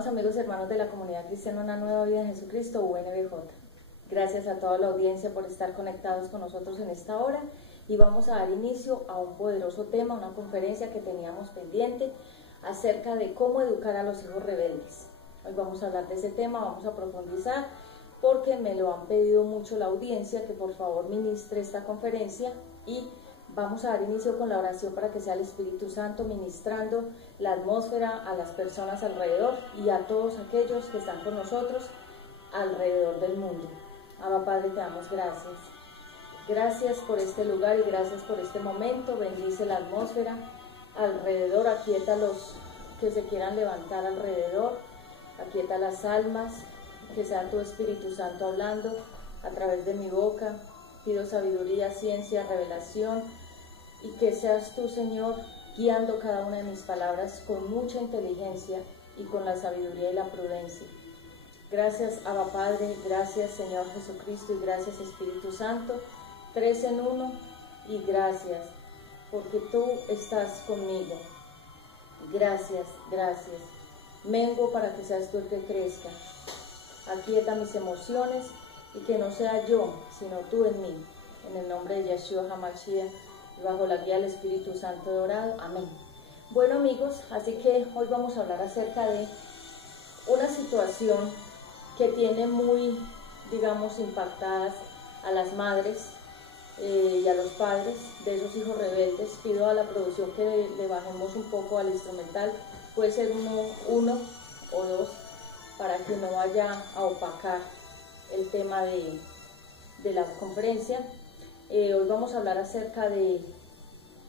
Amados amigos y hermanos de la comunidad cristiana Una Nueva Vida en Jesucristo, UNBJ. Gracias a toda la audiencia por estar conectados con nosotros en esta hora y vamos a dar inicio a un poderoso tema, una conferencia que teníamos pendiente acerca de cómo educar a los hijos rebeldes. Hoy vamos a hablar de ese tema, vamos a profundizar porque me lo han pedido mucho la audiencia que por favor ministre esta conferencia y vamos a dar inicio con la oración para que sea el Espíritu Santo ministrando la atmósfera a las personas alrededor y a todos aquellos que están con nosotros alrededor del mundo. Abba Padre, te damos gracias. Gracias por este lugar y gracias por este momento. Bendice la atmósfera alrededor, aquieta a los que se quieran levantar alrededor, aquieta las almas, que sea tu Espíritu Santo hablando a través de mi boca. Pido sabiduría, ciencia, revelación y que seas tú, Señor, guiando cada una de mis palabras con mucha inteligencia y con la sabiduría y la prudencia. Gracias, Abba Padre, gracias, Señor Jesucristo, y gracias, Espíritu Santo, tres en uno, y gracias, porque tú estás conmigo. Gracias, gracias. Mengo para que seas tú el que crezca. Aquieta mis emociones y que no sea yo, sino tú en mí. En el nombre de Yeshua HaMashiach y bajo la guía del Espíritu Santo de orado. Amén. Bueno, amigos, así que hoy vamos a hablar acerca de una situación que tiene muy, digamos, impactadas a las madres y a los padres de esos hijos rebeldes. Pido a la producción que le bajemos un poco al instrumental, puede ser uno o dos, para que no vaya a opacar el tema de la conferencia. Hoy vamos a hablar acerca de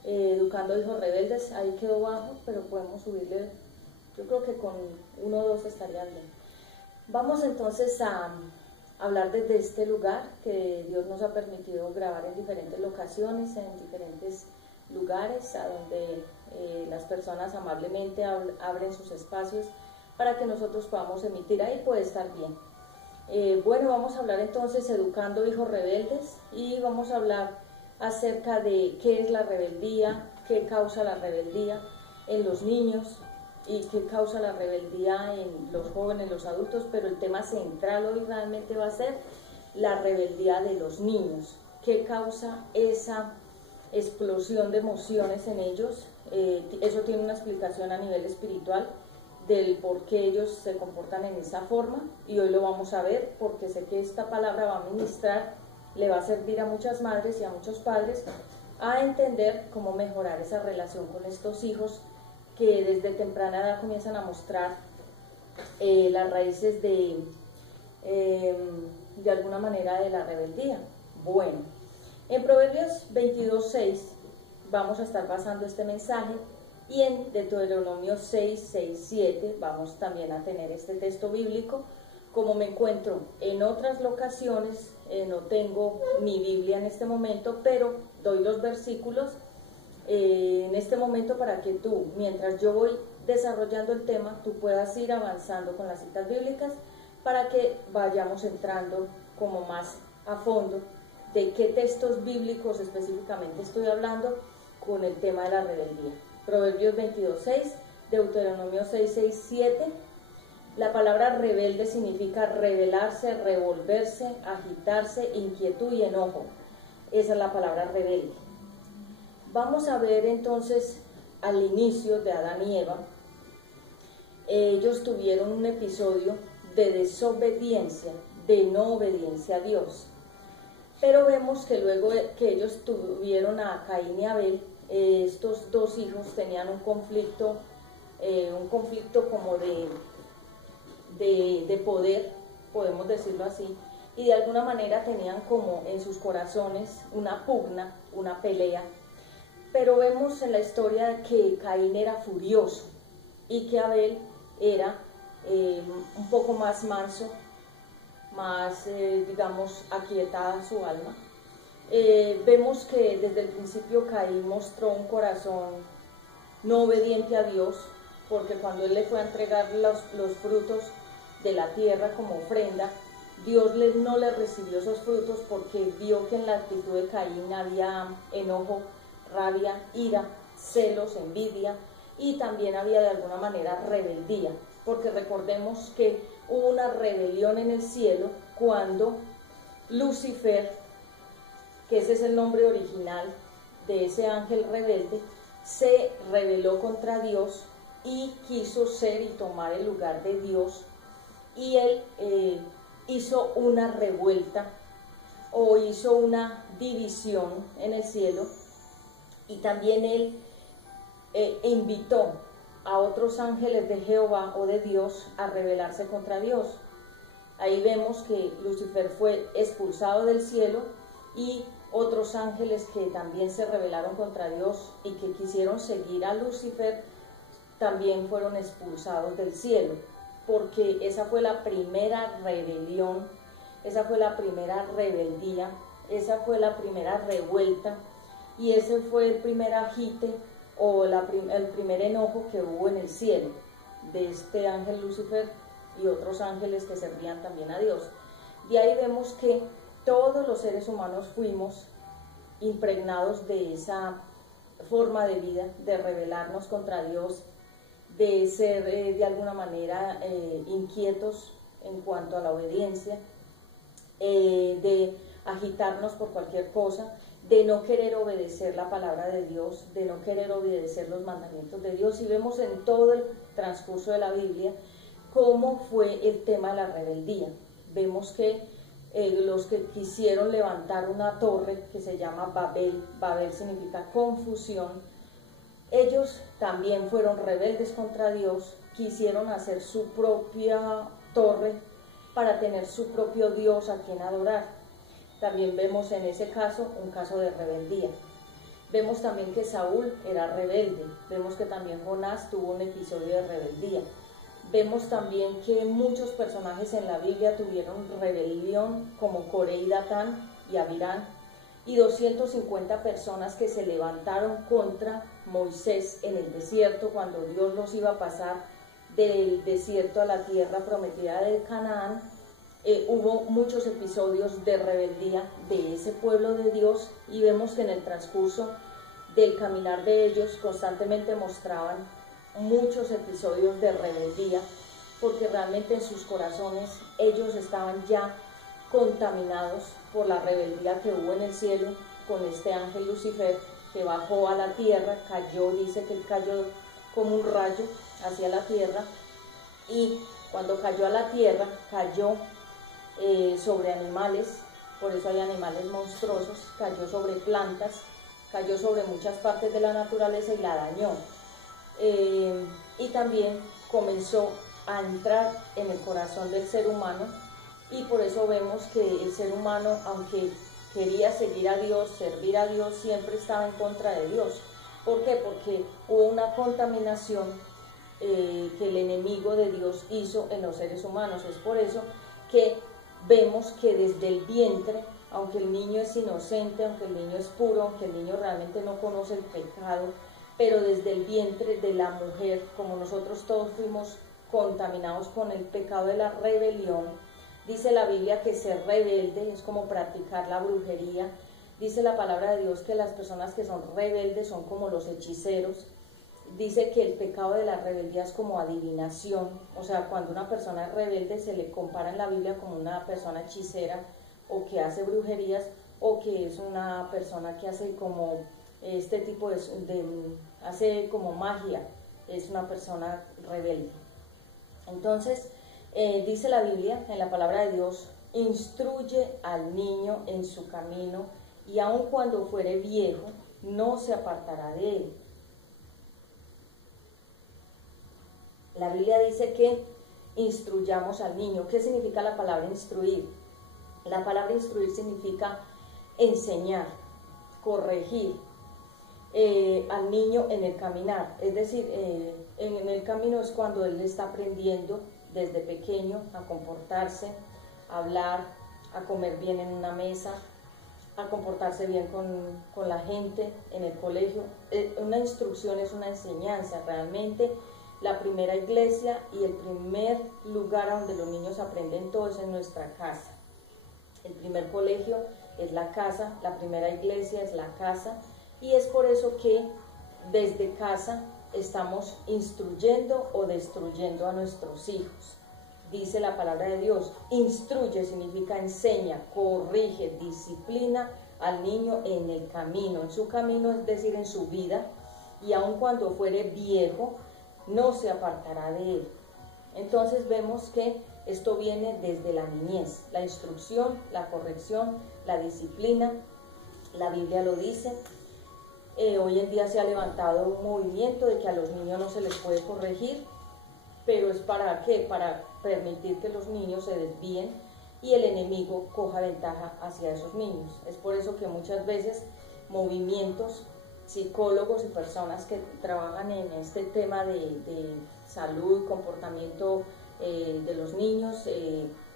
educando hijos rebeldes. Ahí quedó bajo, pero podemos subirle, yo creo que con 1 o 2 estarían bien. Vamos entonces a hablar desde este lugar que Dios nos ha permitido grabar en diferentes locaciones, en diferentes lugares, a donde las personas amablemente abren sus espacios para que nosotros podamos emitir. Ahí puede estar bien. Bueno, vamos a hablar entonces educando hijos rebeldes y vamos a hablar acerca de qué es la rebeldía, qué causa la rebeldía en los niños y qué causa la rebeldía en los jóvenes, los adultos, pero el tema central hoy realmente va a ser la rebeldía de los niños, qué causa esa explosión de emociones en ellos. Eso tiene una explicación a nivel espiritual del por qué ellos se comportan en esa forma y hoy lo vamos a ver porque sé que esta palabra va a ministrar, le va a servir a muchas madres y a muchos padres a entender cómo mejorar esa relación con estos hijos que desde temprana edad comienzan a mostrar las raíces de alguna manera de la rebeldía. Bueno, en Proverbios 22:6 vamos a estar basando este mensaje. Y en Deuteronomio 6, 6, 7 vamos también a tener este texto bíblico. Como me encuentro en otras locaciones, no tengo mi Biblia en este momento, pero doy los versículos en este momento para que tú, mientras yo voy desarrollando el tema, tú puedas ir avanzando con las citas bíblicas para que vayamos entrando como más a fondo de qué textos bíblicos específicamente estoy hablando con el tema de la rebeldía. Proverbios 22:6, Deuteronomio 6:6-7. La palabra rebelde significa rebelarse, revolverse, agitarse, inquietud y enojo. Esa es la palabra rebelde. Vamos a ver entonces al inicio de Adán y Eva. Ellos tuvieron un episodio de desobediencia, de no obediencia a Dios. Pero vemos que luego que ellos tuvieron a Caín y Abel, estos dos hijos tenían un conflicto como de poder, podemos decirlo así, y de alguna manera tenían como en sus corazones una pugna, una pelea. Pero vemos en la historia que Caín era furioso y que Abel era un poco más manso, más, digamos, aquietada su alma. Vemos que desde el principio Caín mostró un corazón no obediente a Dios, porque cuando él le fue a entregar los frutos de la tierra como ofrenda, Dios no le recibió esos frutos porque vio que en la actitud de Caín había enojo, rabia, ira, celos, envidia y también había de alguna manera rebeldía. porque recordemos que hubo una rebelión en el cielo cuando Lucifer, que ese es el nombre original de ese ángel rebelde, se rebeló contra Dios y quiso ser y tomar el lugar de Dios, y él hizo una revuelta o hizo una división en el cielo, y también él invitó a otros ángeles de Jehová o de Dios a rebelarse contra Dios. Ahí vemos que Lucifer fue expulsado del cielo y otros ángeles que también se rebelaron contra Dios y que quisieron seguir a Lucifer también fueron expulsados del cielo, porque esa fue la primera rebelión, esa fue la primera rebeldía, esa fue la primera revuelta, y ese fue el primer agite o el primer enojo que hubo en el cielo de este ángel Lucifer y otros ángeles que servían también a Dios. De ahí vemos que todos los seres humanos fuimos impregnados de esa forma de vida, de rebelarnos contra Dios, de ser de alguna manera inquietos en cuanto a la obediencia, de agitarnos por cualquier cosa, de no querer obedecer la palabra de Dios, de no querer obedecer los mandamientos de Dios. Y vemos en todo el transcurso de la Biblia cómo fue el tema de la rebeldía. Vemos que los que quisieron levantar una torre que se llama Babel, Babel significa confusión, ellos también fueron rebeldes contra Dios, quisieron hacer su propia torre para tener su propio Dios a quien adorar. También vemos en ese caso un caso de rebeldía. Vemos también que Saúl era rebelde, vemos que también Jonás tuvo un episodio de rebeldía. Vemos también que muchos personajes en la Biblia tuvieron rebelión, como Coré y Datán y Abirán, y 250 personas que se levantaron contra Moisés en el desierto cuando Dios los iba a pasar del desierto a la tierra prometida de Canaán. Hubo muchos episodios de rebeldía de ese pueblo de Dios, y vemos que en el transcurso del caminar de ellos constantemente mostraban muchos episodios de rebeldía, porque realmente en sus corazones ellos estaban ya contaminados por la rebeldía que hubo en el cielo con este ángel Lucifer, que bajó a la tierra, cayó, dice que él cayó como un rayo hacia la tierra, y cuando cayó a la tierra, cayó sobre animales, por eso hay animales monstruosos, cayó sobre plantas, cayó sobre muchas partes de la naturaleza y la dañó. Y también comenzó a entrar en el corazón del ser humano, y por eso vemos que el ser humano, aunque quería seguir a Dios, servir a Dios, siempre estaba en contra de Dios. ¿Por qué? Porque hubo una contaminación que el enemigo de Dios hizo en los seres humanos. Es por eso que vemos que desde el vientre, aunque el niño es inocente, aunque el niño es puro, aunque el niño realmente no conoce el pecado, pero desde el vientre de la mujer, como nosotros todos fuimos contaminados con el pecado de la rebelión, dice la Biblia que ser rebelde es como practicar la brujería. Dice la palabra de Dios que las personas que son rebeldes son como los hechiceros. Dice que el pecado de la rebeldía es como adivinación, o sea, cuando una persona es rebelde se le compara en la Biblia como una persona hechicera o que hace brujerías, o que es una persona que hace como este tipo hace como magia, es una persona rebelde. Entonces, dice la Biblia en la palabra de Dios, instruye al niño en su camino, y aun cuando fuere viejo, no se apartará de él. La Biblia dice que instruyamos al niño. ¿Qué significa la palabra instruir? La palabra instruir significa enseñar, corregir al niño en el caminar. Es decir, en el camino es cuando él está aprendiendo desde pequeño a comportarse, a hablar, a comer bien en una mesa, a comportarse bien con la gente en el colegio. Una instrucción es una enseñanza. Realmente la primera iglesia y el primer lugar donde los niños aprenden todo es en nuestra casa. El primer colegio es la casa, la primera iglesia es la casa, y es por eso que desde casa estamos instruyendo o destruyendo a nuestros hijos. Dice la palabra de Dios, instruye significa enseña, corrige, disciplina al niño en el camino, en su camino, es decir, en su vida, y aun cuando fuere viejo, no se apartará de él. Entonces vemos que esto viene desde la niñez, la instrucción, la corrección, la disciplina, la Biblia lo dice. Hoy en día se ha levantado un movimiento de que a los niños no se les puede corregir, pero es ¿para qué? Para permitir que los niños se desvíen y el enemigo coja ventaja hacia esos niños. Es por eso que muchas veces movimientos, psicólogos y personas que trabajan en este tema de salud, comportamiento de los niños,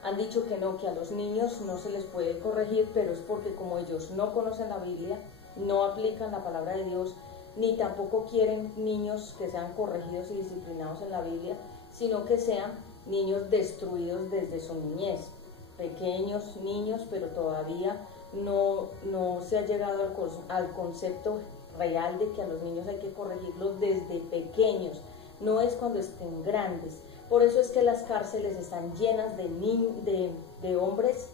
han dicho que no, que a los niños no se les puede corregir, pero es porque como ellos no conocen la Biblia, no aplican la palabra de Dios, ni tampoco quieren niños que sean corregidos y disciplinados en la Biblia, sino que sean niños destruidos desde su niñez, pequeños niños, pero todavía no se ha llegado al concepto real de que a los niños hay que corregirlos desde pequeños, no es cuando estén grandes. Por eso es que las cárceles están llenas de hombres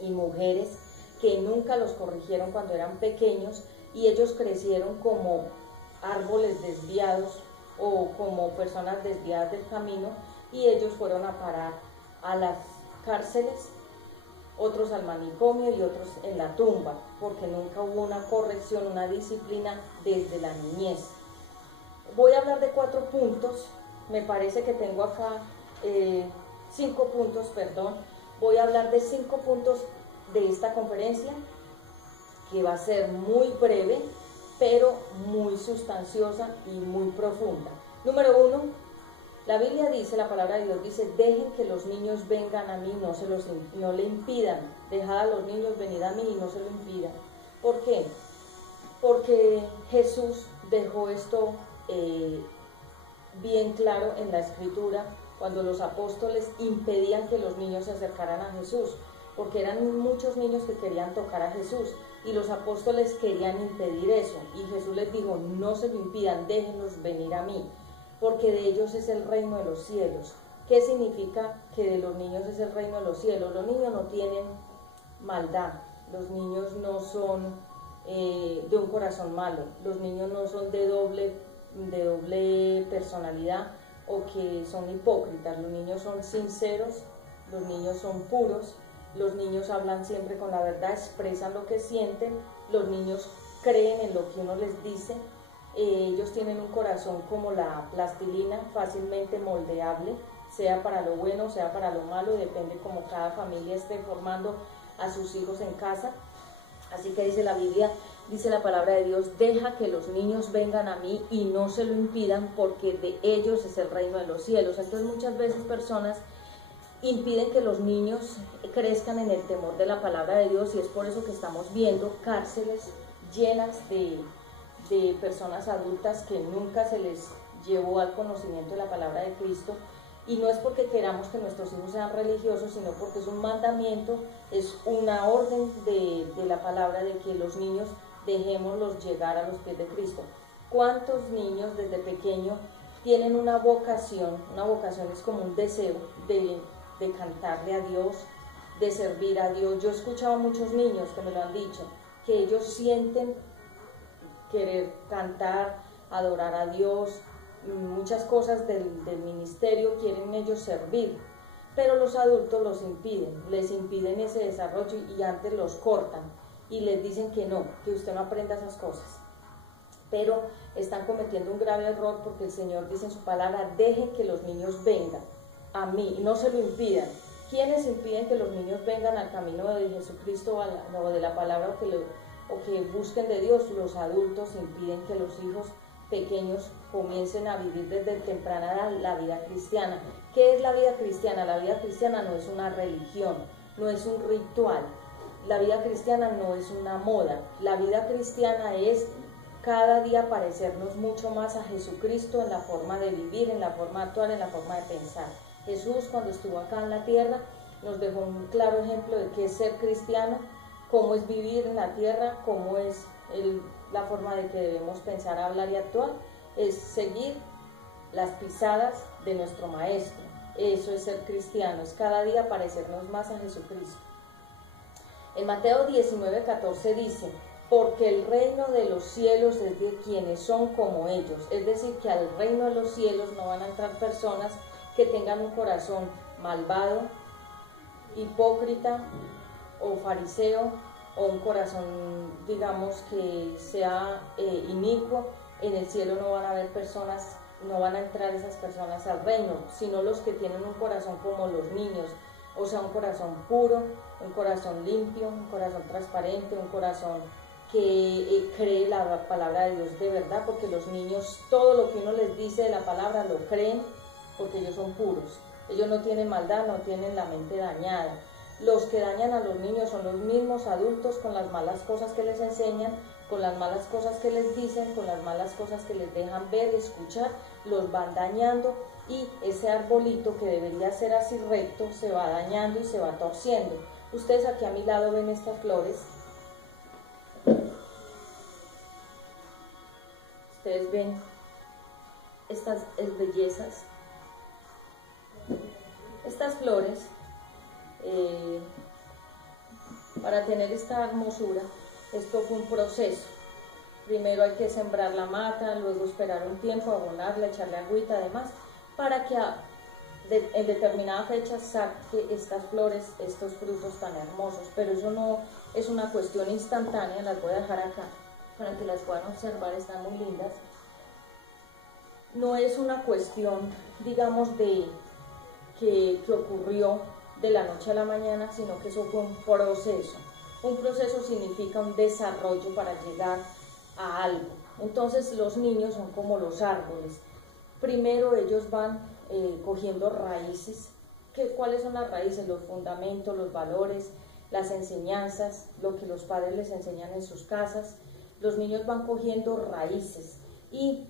y mujeres que nunca los corrigieron cuando eran pequeños y ellos crecieron como árboles desviados o como personas desviadas del camino y ellos fueron a parar a las cárceles, otros al manicomio y otros en la tumba, porque nunca hubo una corrección, una disciplina desde la niñez. Voy a hablar de 4 puntos, me parece que tengo acá 5 puntos, perdón. Voy a hablar de 5 puntos de esta conferencia, que va a ser muy breve, pero muy sustanciosa y muy profunda. Número 1, la Biblia dice, la palabra de Dios dice, dejen que los niños vengan a mí, no le impidan, dejad a los niños venir a mí y no se lo impidan. ¿Por qué? Porque Jesús dejó esto bien claro en la Escritura, cuando los apóstoles impedían que los niños se acercaran a Jesús, porque eran muchos niños que querían tocar a Jesús, y los apóstoles querían impedir eso, y Jesús les dijo, no se lo impidan, déjenlos venir a mí, porque de ellos es el reino de los cielos. ¿Qué significa que de los niños es el reino de los cielos? Los niños no tienen maldad, los niños no son de un corazón malo, los niños no son de doble personalidad o que son hipócritas, los niños son sinceros, los niños son puros, los niños hablan siempre con la verdad, expresan lo que sienten, los niños creen en lo que uno les dice, ellos tienen un corazón como la plastilina, fácilmente moldeable, sea para lo bueno, sea para lo malo, depende como cada familia esté formando a sus hijos en casa. Así que dice la Biblia, dice la palabra de Dios, deja que los niños vengan a mí y no se lo impidan, porque de ellos es el reino de los cielos. Entonces muchas veces personas impiden que los niños crezcan en el temor de la palabra de Dios, y es por eso que estamos viendo cárceles llenas de personas adultas que nunca se les llevó al conocimiento de la palabra de Cristo. Y no es porque queramos que nuestros hijos sean religiosos, sino porque es un mandamiento, es una orden de la palabra de que los niños dejémoslos llegar a los pies de Cristo. ¿Cuántos niños desde pequeño tienen una vocación? Una vocación es como un deseo de cantarle a Dios, de servir a Dios. Yo he escuchado a muchos niños que me lo han dicho, que ellos sienten querer cantar, adorar a Dios, muchas cosas del ministerio, quieren ellos servir, pero los adultos los impiden, les impiden ese desarrollo y antes los cortan y les dicen que no, que usted no aprenda esas cosas. Pero están cometiendo un grave error, porque el Señor dice en su palabra, dejen que los niños vengan a mí, no se lo impidan. ¿Quiénes impiden que los niños vengan al camino de Jesucristo o de la palabra o que busquen de Dios? Los adultos impiden que los hijos pequeños comiencen a vivir desde temprana edad la vida cristiana. ¿Qué es la vida cristiana? La vida cristiana no es una religión, no es un ritual, la vida cristiana no es una moda, la vida cristiana es cada día parecernos mucho más a Jesucristo en la forma de vivir, en la forma de actuar, en la forma de pensar. Jesús, cuando estuvo acá en la tierra, nos dejó un claro ejemplo de qué es ser cristiano, cómo es vivir en la tierra, cómo es la forma de que debemos pensar, hablar y actuar. es seguir las pisadas de nuestro Maestro. Eso es ser cristiano, es cada día parecernos más a Jesucristo. En Mateo 19:14 dice: porque el reino de los cielos es de quienes son como ellos. Es decir, que al reino de los cielos no van a entrar personas que tengan un corazón malvado, hipócrita o fariseo, o un corazón, digamos, que sea inicuo. En el cielo no van a haber personas, no van a entrar esas personas al reino, sino los que tienen un corazón como los niños, o sea, un corazón puro, un corazón limpio, un corazón transparente, un corazón que cree la palabra de Dios de verdad, porque los niños todo lo que uno les dice de la palabra lo creen, porque ellos son puros, ellos no tienen maldad, no tienen la mente dañada. Los que dañan a los niños son los mismos adultos, con las malas cosas que les enseñan, con las malas cosas que les dicen, con las malas cosas que les dejan ver, escuchar, los van dañando, y ese arbolito que debería ser así recto se va dañando y se va torciendo. Ustedes aquí a mi lado ven estas flores. Ustedes ven estas bellezas, estas flores. Para tener esta hermosura, esto fue un proceso. Primero hay que sembrar la mata, luego esperar un tiempo, abonarla, echarle agüita además, para que en determinada fecha saque estas flores, estos frutos tan hermosos. Pero eso no es una cuestión instantánea, las voy a dejar acá para que las puedan observar, están muy lindas. No es una cuestión, digamos, de que ocurrió de la noche a la mañana, sino que eso fue un proceso. Un proceso significa un desarrollo para llegar a algo. Entonces los niños son como los árboles. Primero ellos van cogiendo raíces. ¿Cuáles son las raíces? Los fundamentos, los valores, las enseñanzas, lo que los padres les enseñan en sus casas. Los niños van cogiendo raíces y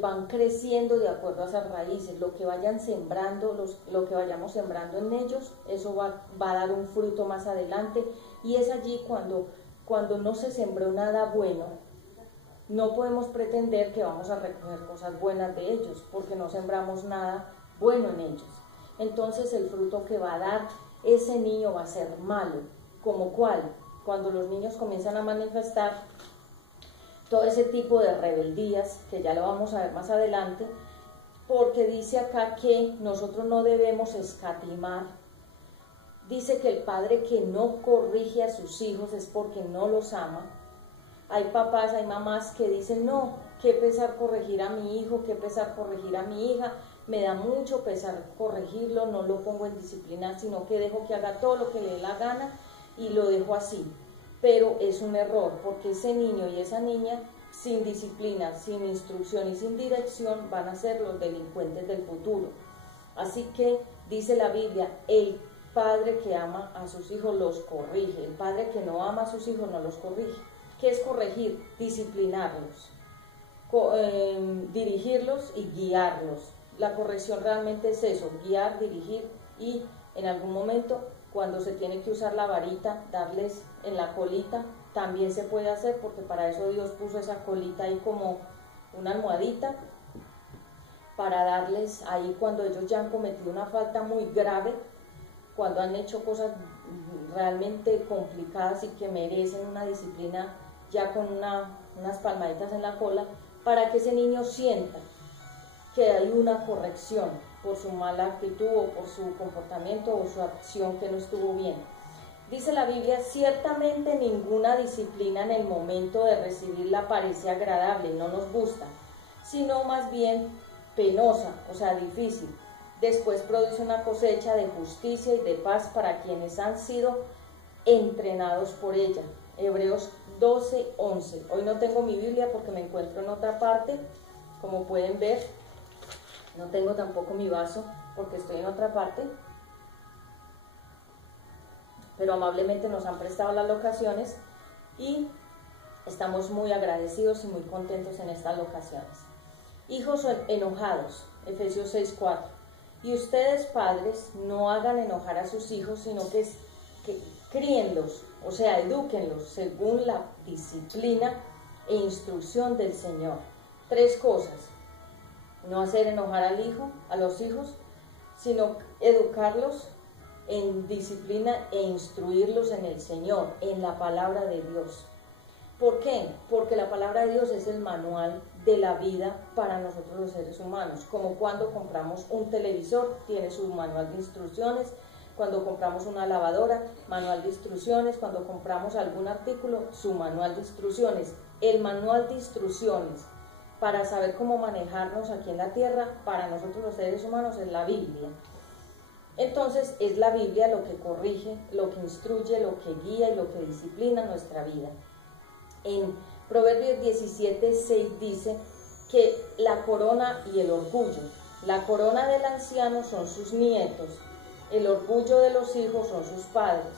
van creciendo de acuerdo a esas raíces. Lo que vayan sembrando, lo que vayamos sembrando en ellos, eso va a dar un fruto más adelante. Y es allí cuando no se sembró nada bueno, no podemos pretender que vamos a recoger cosas buenas de ellos, porque no sembramos nada bueno en ellos. Entonces el fruto que va a dar ese niño va a ser malo. ¿Como cuál? Cuando los niños comienzan a manifestar todo ese tipo de rebeldías, que ya lo vamos a ver más adelante, porque dice acá que nosotros no debemos escatimar. Dice que el padre que no corrige a sus hijos es porque no los ama. Hay papás, hay mamás que dicen: no, qué pesar corregir a mi hijo, qué pesar corregir a mi hija, me da mucho pesar corregirlo, no lo pongo en disciplina, sino que dejo que haga todo lo que le dé la gana y lo dejo así. Pero es un error, porque ese niño y esa niña, sin disciplina, sin instrucción y sin dirección, van a ser los delincuentes del futuro. Así que dice la Biblia: el padre que ama a sus hijos los corrige, el padre que no ama a sus hijos no los corrige. ¿Qué es corregir? Disciplinarlos, dirigirlos y guiarlos. La corrección realmente es eso: guiar, dirigir, y en algún momento, cuando se tiene que usar la varita, darles en la colita, también se puede hacer, porque para eso Dios puso esa colita ahí como una almohadita, para darles ahí cuando ellos ya han cometido una falta muy grave, cuando han hecho cosas realmente complicadas y que merecen una disciplina, ya con unas palmaditas en la cola, para que ese niño sienta que hay una corrección por su mala actitud o por su comportamiento o su acción que no estuvo bien. Dice la Biblia: ciertamente ninguna disciplina en el momento de recibirla parece agradable, no nos gusta, sino más bien penosa, o sea, difícil. Después produce una cosecha de justicia y de paz para quienes han sido entrenados por ella. Hebreos 12:11. Hoy no tengo mi Biblia porque me encuentro en otra parte, como pueden ver. No tengo tampoco mi vaso porque estoy en otra parte, pero amablemente nos han prestado las locaciones y estamos muy agradecidos y muy contentos en estas locaciones. Hijos enojados, Efesios 6:4. Y ustedes, padres, no hagan enojar a sus hijos, sino que críenlos, o sea, edúquenlos según la disciplina e instrucción del Señor. 3 cosas: no hacer enojar a los hijos, sino educarlos en disciplina e instruirlos en el Señor, en la palabra de Dios. ¿Por qué? Porque la palabra de Dios es el manual de la vida para nosotros los seres humanos. Como cuando compramos un televisor, tiene su manual de instrucciones. Cuando compramos una lavadora, manual de instrucciones. Cuando compramos algún artículo, su manual de instrucciones. El manual de instrucciones para saber cómo manejarnos aquí en la tierra, para nosotros los seres humanos, es la Biblia. Entonces es la Biblia lo que corrige, lo que instruye, lo que guía y lo que disciplina nuestra vida. En Proverbios 17:6 dice que la corona y el orgullo, la corona del anciano son sus nietos, el orgullo de los hijos son sus padres.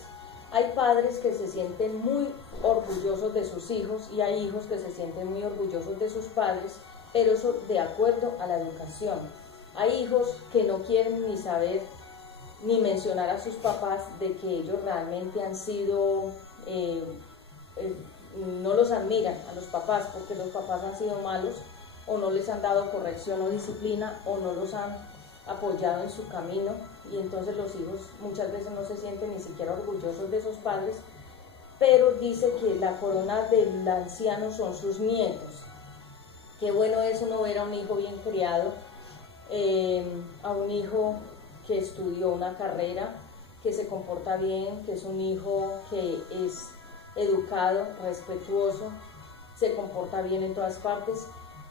Hay padres que se sienten muy orgullosos de sus hijos y hay hijos que se sienten muy orgullosos de sus padres, pero eso de acuerdo a la educación. Hay hijos que no quieren ni saber ni mencionar a sus papás de que ellos realmente han sido, no los admiran a los papás porque los papás han sido malos o no les han dado corrección o disciplina o no los han apoyado en su camino, y entonces los hijos muchas veces no se sienten ni siquiera orgullosos de esos padres. Pero dice que la corona del anciano son sus nietos. Qué bueno es uno ver a un hijo bien criado, a un hijo que estudió una carrera, que se comporta bien, que es un hijo que es educado, respetuoso, se comporta bien en todas partes.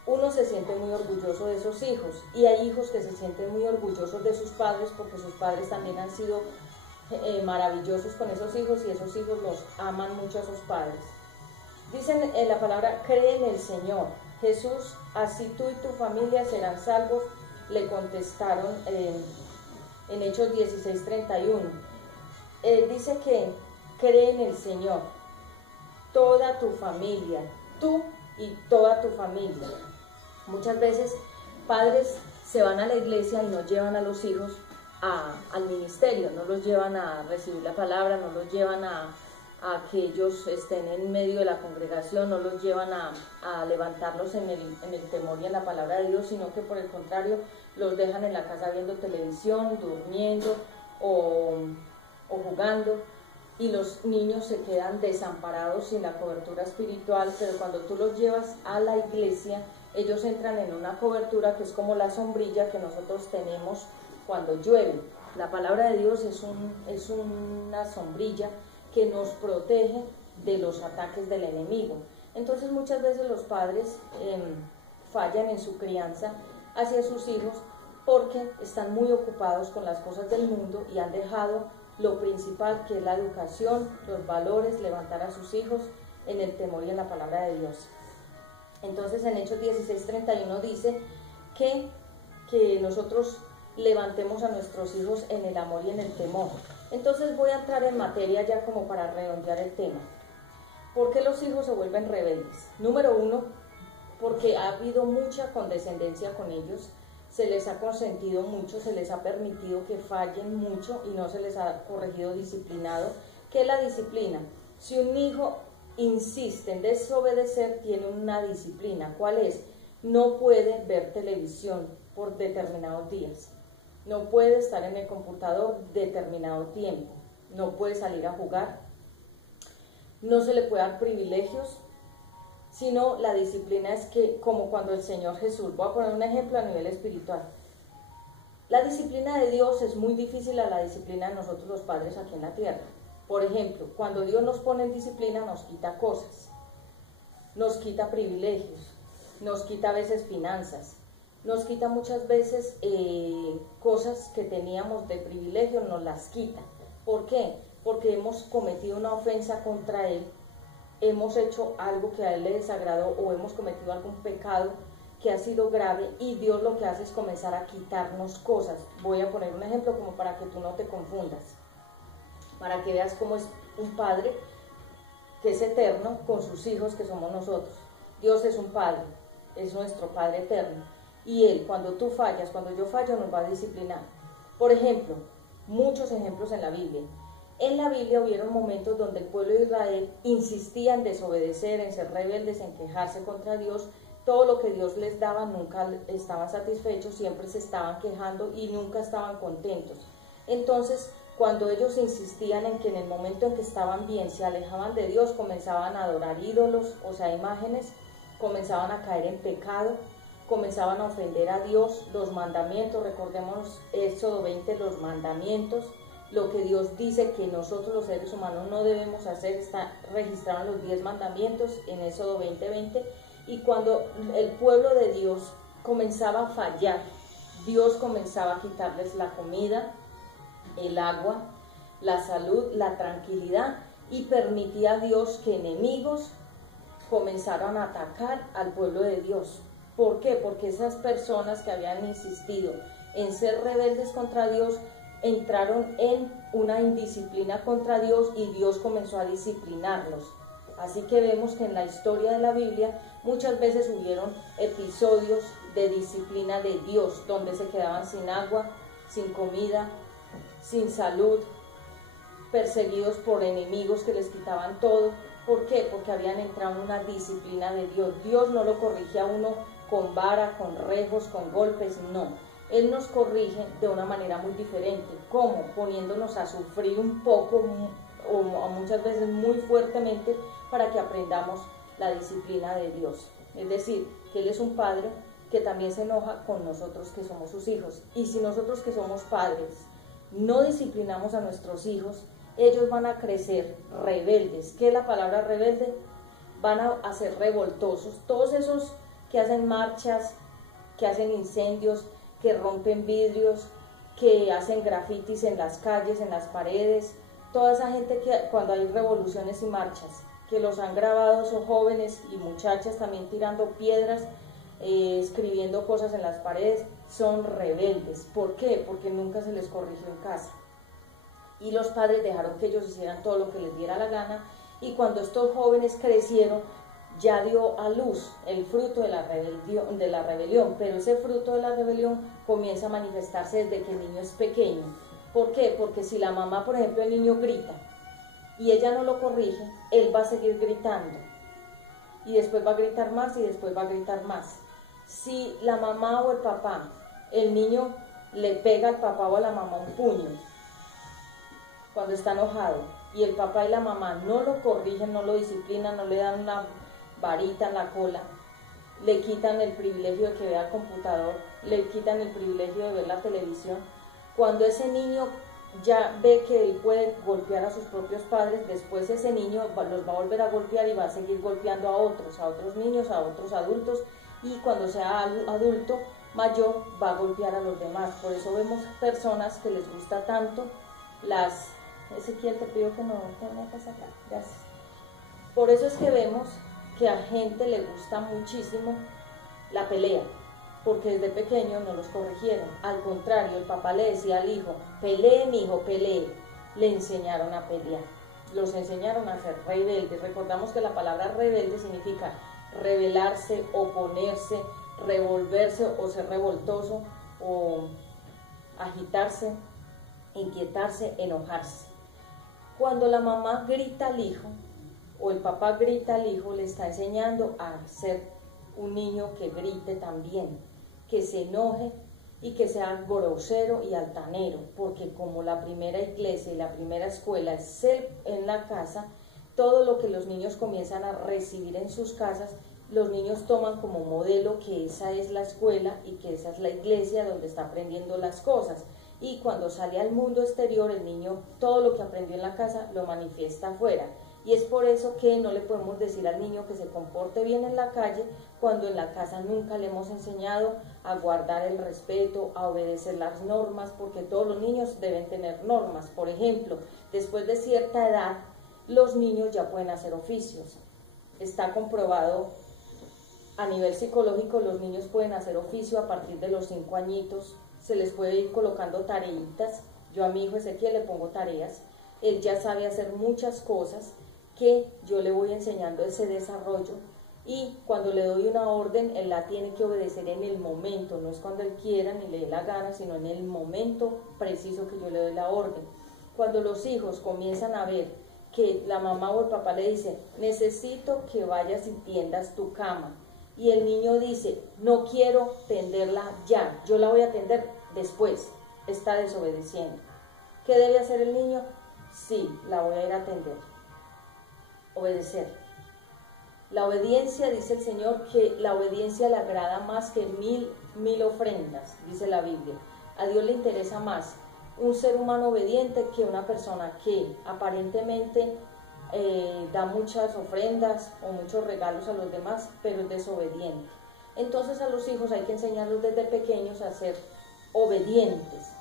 Uno se siente muy orgulloso de esos hijos, y hay hijos que se sienten muy orgullosos de sus padres porque sus padres también han sido maravillosos con esos hijos y esos hijos los aman mucho a sus padres. Dicen en la palabra, cree en el Señor. Jesús, así tú y tu familia serán salvos, le contestaron en Hechos 16:31. Dice que cree en el Señor, toda tu familia, tú y toda tu familia. Muchas veces padres se van a la iglesia y no llevan a los hijos al ministerio, no los llevan a recibir la palabra, no los llevan a que ellos estén en medio de la congregación, no los llevan a levantarlos en el temor y en la palabra de Dios, sino que por el contrario los dejan en la casa viendo televisión, durmiendo o jugando, y los niños se quedan desamparados sin la cobertura espiritual. Pero cuando tú los llevas a la iglesia, ellos entran en una cobertura que es como la sombrilla que nosotros tenemos cuando llueve. La palabra de Dios es una sombrilla que nos protege de los ataques del enemigo. Entonces muchas veces los padres fallan en su crianza hacia sus hijos porque están muy ocupados con las cosas del mundo y han dejado lo principal, que es la educación, los valores, levantar a sus hijos en el temor y en la palabra de Dios. Entonces en Hechos 16:31 dice que nosotros levantemos a nuestros hijos en el amor y en el temor. Entonces voy a entrar en materia ya como para redondear el tema. ¿Por qué los hijos se vuelven rebeldes? Número uno, porque ha habido mucha condescendencia con ellos, se les ha consentido mucho, se les ha permitido que fallen mucho y no se les ha corregido, disciplinado. ¿Qué es la disciplina? Si un hijo insiste en desobedecer, tiene una disciplina. ¿Cuál es? No puede ver televisión por determinados días, no puede estar en el computador determinado tiempo, no puede salir a jugar, no se le puede dar privilegios, sino la disciplina es que, como cuando el Señor Jesús, voy a poner un ejemplo a nivel espiritual, la disciplina de Dios es muy difícil a la disciplina de nosotros los padres aquí en la tierra. Por ejemplo, cuando Dios nos pone en disciplina, nos quita cosas, nos quita privilegios, nos quita a veces finanzas, nos quita muchas veces cosas que teníamos de privilegio, nos las quita. ¿Por qué? Porque hemos cometido una ofensa contra Él, hemos hecho algo que a Él le desagradó o hemos cometido algún pecado que ha sido grave, y Dios lo que hace es comenzar a quitarnos cosas. Voy a poner un ejemplo como para que tú no te confundas, para que veas cómo es un padre que es eterno con sus hijos que somos nosotros. Dios es un padre, es nuestro Padre eterno, y Él, cuando tú fallas, cuando yo fallo, nos va a disciplinar. Por ejemplo, muchos ejemplos en la Biblia. En la Biblia hubieron momentos donde el pueblo de Israel insistía en desobedecer, en ser rebeldes, en quejarse contra Dios, todo lo que Dios les daba nunca estaban satisfechos, siempre se estaban quejando y nunca estaban contentos. Entonces, cuando ellos insistían en que en el momento en que estaban bien se alejaban de Dios, comenzaban a adorar ídolos, o sea, imágenes, comenzaban a caer en pecado, comenzaban a ofender a Dios, los mandamientos, recordemos Éxodo 20, los mandamientos, lo que Dios dice que nosotros los seres humanos no debemos hacer, está registrado en los 10 mandamientos en Éxodo 20:20, y cuando el pueblo de Dios comenzaba a fallar, Dios comenzaba a quitarles la comida, el agua, la salud, la tranquilidad, y permitía a Dios que enemigos comenzaron a atacar al pueblo de Dios. ¿Por qué? Porque esas personas que habían insistido en ser rebeldes contra Dios entraron en una indisciplina contra Dios y Dios comenzó a disciplinarlos. Así que vemos que en la historia de la Biblia muchas veces hubieron episodios de disciplina de Dios, donde se quedaban sin agua, sin comida, sin salud, perseguidos por enemigos que les quitaban todo. ¿Por qué? Porque habían entrado en una disciplina de Dios. Dios no lo corrige a uno con vara, con rejos, con golpes, no. Él nos corrige de una manera muy diferente. ¿Cómo? Poniéndonos a sufrir un poco o muchas veces muy fuertemente para que aprendamos la disciplina de Dios. Es decir, que Él es un Padre que también se enoja con nosotros que somos sus hijos. Y si nosotros que somos padres no disciplinamos a nuestros hijos, ellos van a crecer rebeldes. ¿Qué es la palabra rebelde? Van a ser revoltosos. Todos esos que hacen marchas, que hacen incendios, que rompen vidrios, que hacen grafitis en las calles, en las paredes, toda esa gente que cuando hay revoluciones y marchas, que los han grabado, son jóvenes y muchachas también tirando piedras, escribiendo cosas en las paredes, son rebeldes. ¿Por qué? Porque nunca se les corrigió en casa. Y los padres dejaron que ellos hicieran todo lo que les diera la gana, y cuando estos jóvenes crecieron, ya dio a luz el fruto de la rebelión, pero ese fruto de la rebelión comienza a manifestarse desde que el niño es pequeño. ¿Por qué? Porque si la mamá, por ejemplo, el niño grita y ella no lo corrige, él va a seguir gritando y después va a gritar más y después va a gritar más. Si la mamá o el papá, el niño le pega al papá o a la mamá un puño cuando está enojado y el papá y la mamá no lo corrigen, no lo disciplinan, no le dan una varita en la cola, le quitan el privilegio de que vea el computador, le quitan el privilegio de ver la televisión, cuando ese niño ya ve que él puede golpear a sus propios padres, después ese niño los va a volver a golpear y va a seguir golpeando a otros niños, a otros adultos, y cuando sea adulto mayor va a golpear a los demás. Por eso vemos personas que les gusta tanto Ezequiel, te pido que no te metas acá, gracias. Por eso es que vemos que a gente le gusta muchísimo la pelea, porque desde pequeño no los corrigieron. Al contrario, el papá le decía al hijo, pelee mi hijo, pelee. Le enseñaron a pelear, los enseñaron a ser rebeldes. Recordamos que la palabra rebelde significa rebelarse, oponerse, revolverse o ser revoltoso o agitarse, inquietarse, enojarse. Cuando la mamá grita al hijo o el papá grita al hijo, le está enseñando a ser un niño que grite también, que se enoje y que sea grosero y altanero, porque como la primera iglesia y la primera escuela es ser en la casa, todo lo que los niños comienzan a recibir en sus casas, los niños toman como modelo que esa es la escuela y que esa es la iglesia donde está aprendiendo las cosas. Y cuando sale al mundo exterior, el niño todo lo que aprendió en la casa lo manifiesta afuera. Y es por eso que no le podemos decir al niño que se comporte bien en la calle cuando en la casa nunca le hemos enseñado a guardar el respeto, a obedecer las normas, porque todos los niños deben tener normas. Por ejemplo, después de cierta edad, los niños ya pueden hacer oficios. Está comprobado a nivel psicológico, los niños pueden hacer oficio a partir de los 5 añitos, se les puede ir colocando tareitas. Yo a mi hijo Ezequiel le pongo tareas, él ya sabe hacer muchas cosas que yo le voy enseñando ese desarrollo, y cuando le doy una orden, él la tiene que obedecer en el momento, no es cuando él quiera ni le dé la gana, sino en el momento preciso que yo le doy la orden. Cuando los hijos comienzan a ver que la mamá o el papá le dice, necesito que vayas y tiendas tu cama, y el niño dice, no quiero tenderla ya, yo la voy a tender después, está desobedeciendo. ¿Qué debe hacer el niño? Sí, la voy a ir a tender. Obedecer. La obediencia, dice el Señor, que la obediencia le agrada más que mil ofrendas, dice la Biblia. A Dios le interesa más un ser humano obediente que una persona que aparentemente da muchas ofrendas o muchos regalos a los demás, pero es desobediente. Entonces a los hijos hay que enseñarlos desde pequeños a ser obedientes,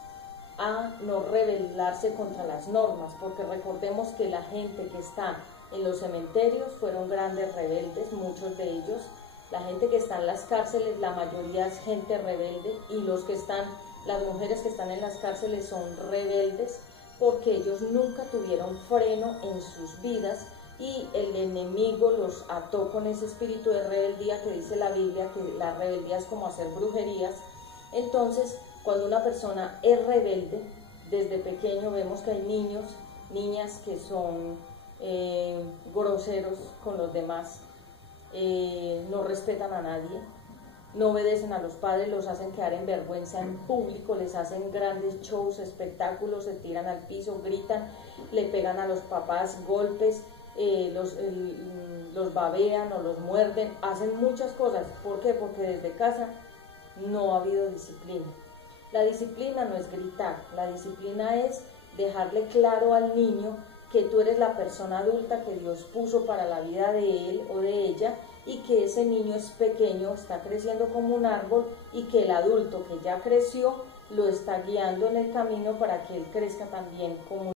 a no rebelarse contra las normas, porque recordemos que la gente que está en los cementerios fueron grandes rebeldes, muchos de ellos. La gente que está en las cárceles, la mayoría es gente rebelde, y las mujeres que están en las cárceles son rebeldes porque ellos nunca tuvieron freno en sus vidas y el enemigo los ató con ese espíritu de rebeldía que dice la Biblia, que la rebeldía es como hacer brujerías. Entonces, cuando una persona es rebelde, desde pequeño vemos que hay niños, niñas que son groseros con los demás, no respetan a nadie, no obedecen a los padres, los hacen quedar en vergüenza en público, les hacen grandes shows, espectáculos, se tiran al piso, gritan, le pegan a los papás golpes, los babean o los muerden, hacen muchas cosas. ¿Por qué? Porque desde casa no ha habido disciplina. La disciplina no es gritar, la disciplina es dejarle claro al niño que tú eres la persona adulta que Dios puso para la vida de él o de ella, y que ese niño es pequeño, está creciendo como un árbol, y que el adulto que ya creció lo está guiando en el camino para que él crezca también como